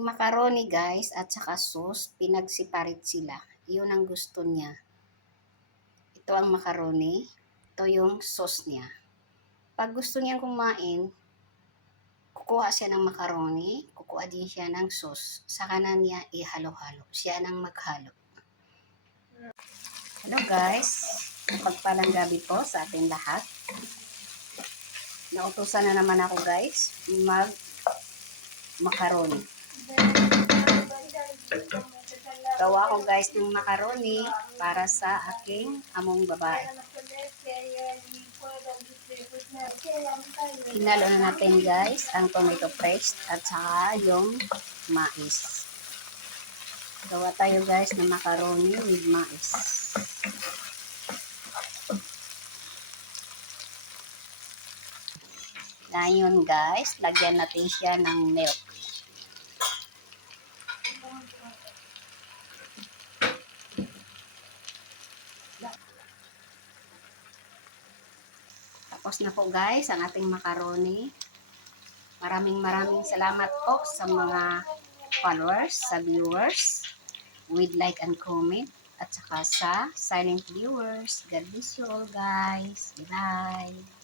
Ang macaroni guys at saka sauce, pinagsiparit sila. Iyon ang gusto niya. Ito ang macaroni. Ito yung sauce niya. Pag gusto niyang kumain, kukuha siya ng macaroni, kukuha din siya ng sauce. Saka na niya ihalo-halo. Siya nang maghalo. Hello guys, pagpalang gabi po sa ating lahat. Nautusan na naman ako guys, macaroni. Gawa ko guys ng macaroni para sa aking among babae. Hinalo na natin guys ang tomato paste at saka yung mais. Gawa tayo guys ng macaroni with mais. Ngayon guys, lagyan natin siya ng milk. Tapos na po guys ang ating macaroni. Maraming salamat po sa mga followers, sa viewers, with like and comment, at saka sa silent viewers. God bless you all guys. Bye!